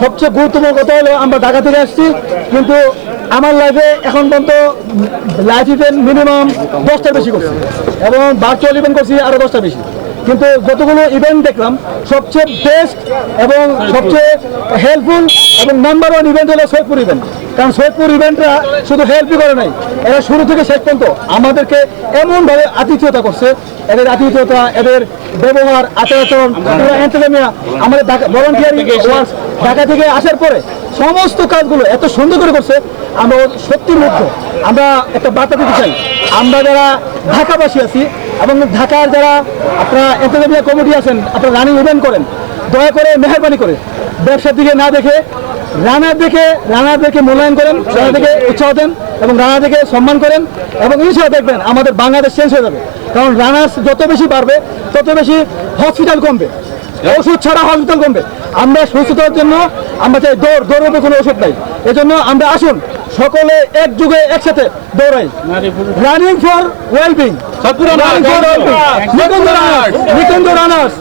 সবচেয়ে গুরুত্বপূর্ণ কথা হলো আমরা ঢাকা থেকে আসছি, কিন্তু আমার লাইফে এখন পর্যন্ত লাইফ ইভেন্ট মিনিমাম 10টার বেশি করছি এবং ভার্চুয়াল ইভেন্ট করছি আরও 10টার বেশি। কিন্তু যতগুলো ইভেন্ট দেখলাম সবচেয়ে বেস্ট এবং সবচেয়ে হেল্পফুল এবং নাম্বার 1 ইভেন্ট হলো সৈয়দপুর ইভেন্ট। কারণ সৈয়দপুর ইভেন্টরা শুধু হেল্পই করে নাই, এরা শুরু থেকে শেষ পর্যন্ত আমাদেরকে এমনভাবে আতিথ্যতা করছে, এদের আতিথ্যতা, এদের ব্যবহার, আচার আচরণ, এন্টারটেইনমেন্ট, আমাদের ভলান্টিয়ারিং ওয়ার্কস ঢাকা থেকে আসার পরে সমস্ত কাজগুলো এত সুন্দর করে করছে, আমরা সত্যি মুগ্ধ। আমরা একটা বার্তা দিতে চাই, আমরা যারা ঢাকাবাসী আছি এবং ঢাকার যারা আপনারা এন্টারটেইনমেন্ট কমিটি আছেন, আপনারা রানিং ইভেন্ট করেন, দয়া করে মেহরবানি করে ব্যবসার দিকে না দেখে রানারদেরকে মূল্যায়ন করেন, রানারদেরকে উৎসাহ দেন এবং রানারদেরকে সম্মান করেন এবং ইনশাআল্লাহ দেখবেন আমাদের বাংলাদেশ চেঞ্জ হয়ে যাবে। কারণ রানার্স যত বেশি বাড়বে তত বেশি হসপিটাল কমবে, ওষুধ ছাড়া হসপিটাল কমবে। আমরা সুস্থতার জন্য আমরা চাই দৌড়বে কোনো ওষুধ নাই। এজন্য আমরা আসুন সকলে একযুগে একসাথে দৌড়াই, running for wellbeing, Nikunja runners.